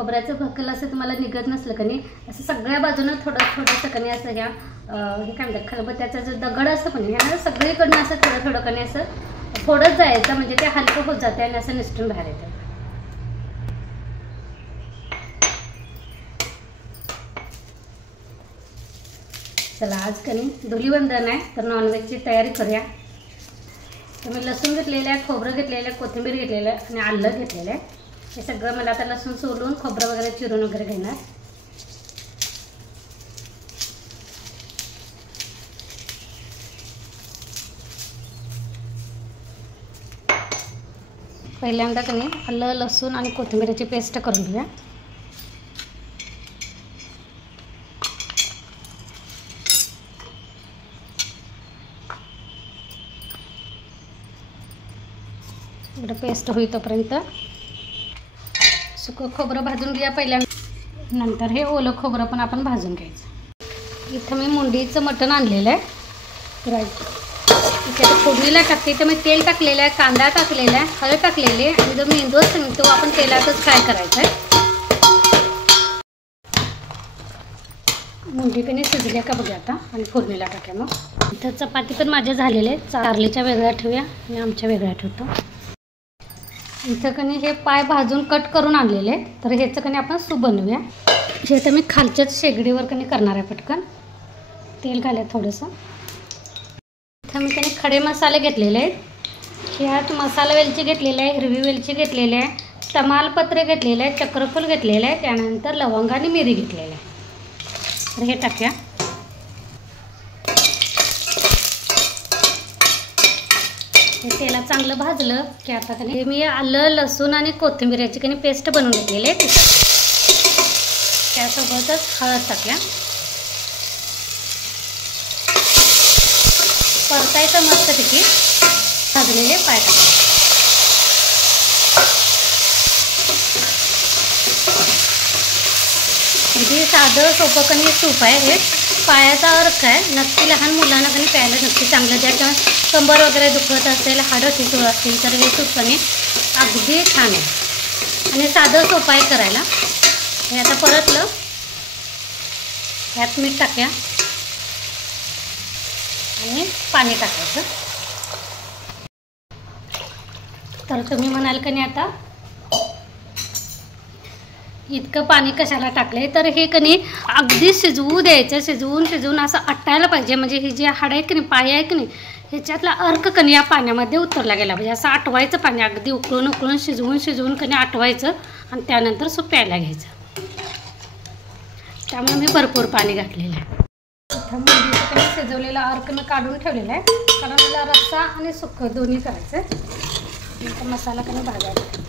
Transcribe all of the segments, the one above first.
खोबऱ्याचं भक्कल असं तुम्हाला निघत नसलं का नाही, असं सगळ्या बाजूनं थोडंसं का नाही असं ह्या हे काय म्हणतात खलबत्त्याचा जो दगड असतं पण ह्यानं सगळीकडनं असं थोडं का नाही असं फोडत जायचं, म्हणजे ते हलकं होत जाते आणि असं निसटून बाहेर येतं. चला आज का नाही धुलीवंदन आहे, तर नॉनव्हेजची तयारी करूया. तर मी लसूण घेतलेलं आहे, खोबरं घेतलेलं आहे, कोथिंबीर घेतलेलं आहे आणि आलं घेतलेलं आहे. हे सगळं मला आता लसूण सोलून खोबरं वगैरे चिरून वगैरे घेणार. पहिल्यांदा का नाही आलं लसूण आणि कोथिंबीरची पेस्ट करून घेऊया. इकडं पेस्ट होईल तोपर्यंत सुकं खोबरं भाजून घ्या पहिल्यांदा, नंतर हे ओलं खोबरं पण आपण भाजून घ्यायचं. इथं मी मुंडीचं मटण आणलेलं आहे, इथे फोडणीला टाकते. तर मी तेल टाकलेलं आहे, कांदा टाकलेला आहे, हळद टाकलेली आहे आणि जो मेंदू असतो तो आपण तेलातच फ्राय करायचा आहे. मुंडी पण शिजल्या का बघा आता आणि फोडणीला टाक्या. मग इथं चपाती पण माझ्या झालेल्या आहेत, चारलीच्या वेगळ्या ठेवूया आणि आमच्या वेगळ्या ठेवतो. इथं कणी हे पाय भाजून कट करून आणलेले, तर ह्याचं कणी आपण सूप बनवूया. जे तर मी खालच्याच शेगडीवर कणी करणार आहे. पटकन तेल घालूया थोडंसं. इथं मी कणी खडे मसाले घेतलेले आहेत. ह्यात मसाला वेलची घेतलेली आहे, हिरवी वेलची घेतलेली आहे, तमालपत्र घेतलेलं आहे, चक्रफूल घेतलेलं आहे, त्यानंतर लवंग आणि मिरी घेतलेलं आहे. तर हे टाकूया. हे तेलात चांगलं भाजलं की आता कधी मी आलं लसूण आणि कोथिंबीर याची कधी पेस्ट बनवून घेतलेली आहे. त्यासोबतच हळद टाकल्या. परतायचं मस्त पैकी भाजलेले पाय टाकले. अगदी साधं सोपं कणी सूप आहे हे. पायाचा अर्थ आहे, नक्की लहान मुलांना कधी प्यायला नक्की चांगलं. ज्याच्या कंबर वगैरे दुखत असेल, हाडं ठिसूळ असतील तर हे सूप कणी अगदी छान आहे आणि साधं सोपं आहे करायला. हे आता परतलं, ह्यात मीठ टाकूया आणि पाणी टाकायचं. तर तुम्ही म्हणाल की नाही आता इतकं पाणी कशाला टाकले, तर हे कणी अगदी शिजवू द्यायचं. शिजवून असं आटायला पाहिजे, म्हणजे हे जे हाड आहे की नाही, पाय आहे की नाही, ह्याच्यातला अर्क कणी या पाण्यामध्ये उतरला गेला पाहिजे. असं आटवायचं पाणी, अगदी उकळून शिजवून कणी आटवायचं आणि त्यानंतर सूप प्यायला घ्यायचं. त्यामुळे मी भरपूर पाणी घातलेलं आहे. इथं मुंडीचं कणी शिजवलेला अर्क मी काढून ठेवलेला आहे, कारण मला रस्सा आणि सुकं दोन्ही करायचं आहे. इथं मसाला कणी भाजायचा.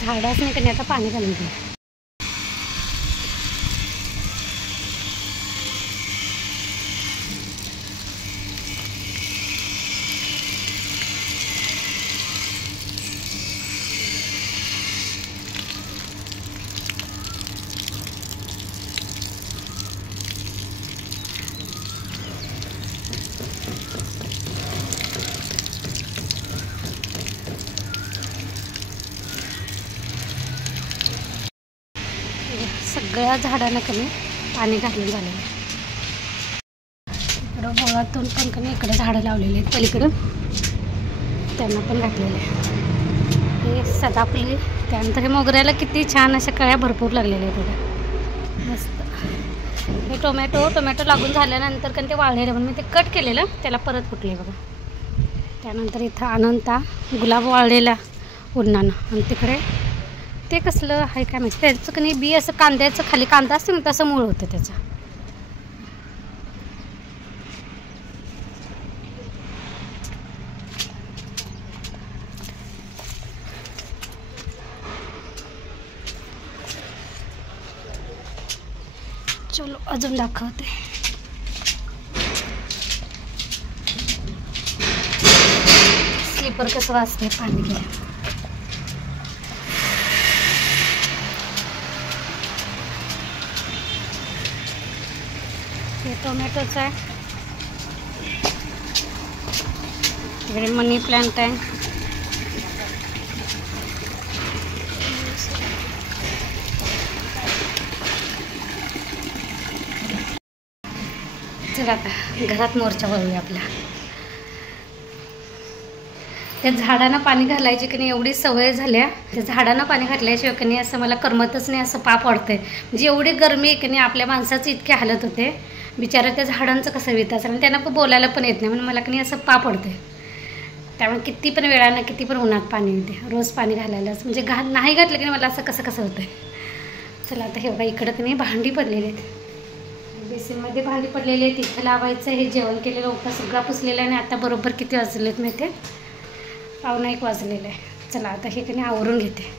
झाडाच नाही कधी आता पाणी घालून दे. सगळ्या झाडांना कमी पाणी घालून झालेलं आहे. इकडं बोळातून पण कमी इकडे झाडं लावलेली आहेत पलीकडं, त्यांना पण घातलेले आहे. हे सदाफुली, त्यानंतर हे मोगऱ्याला किती छान अशा कळ्या भरपूर लागलेल्या आहेत बघा, मस्त. हे टोमॅटो लागून झाल्यानंतर कारण ते वाळलेलं म्हणून मी ते कट केलेलं, त्याला परत फुटले बघा. त्यानंतर इथं अनंता गुलाब वाळलेला उन्हानं, आणि तिकडे ते कसलं आहे काय माहिती, त्याचं कणी बी असं कांद्याचं खाली कांदा असतं ना तसं मूळ होतं त्याचं. चलो अजून दाखवते. स्लीपर कसं वाजते पाणी गेलं. हे टोमॅटोचं आहे, इकडे मनी प्लांट आहे. चला आता घरात मोर्चा वळूया आपल्या. त्या झाडांना पाणी घालायची की नाही एवढी सवय झाल्या, त्या झाडांना पाणी घातल्याशिवाय की नाही असं मला करमतच नाही, असं पाप वाटतंय. म्हणजे एवढी गरमी आहे की नाही, आपल्या माणसाचं इतके हालत होते बिचारा, त्या झाडांचं कसं विताचं, आणि त्यांना पण बोलायला पण येत नाही म्हणून मला की नाही असं पाप वाटतंय. त्यामुळे किती पण वेळानं किती पण उन्हात पाणी येते, रोज पाणी घालायलाच म्हणजे नाही घातलं की नाही मला असं कसं होतं आहे. चला आता हे बघा इकडं की नाही भांडी पडलेली आहेत, बेसिनमध्ये भांडी पडलेली आहेत, तिथं लावायचं. हे जेवण केलेलं उपा सगळा पुसलेला आहे, आणि आता बरोबर किती वाजलेत माहिती आहे, 1:15 वाजलेलं आहे. चला आता हे की नाही आवरून घेते.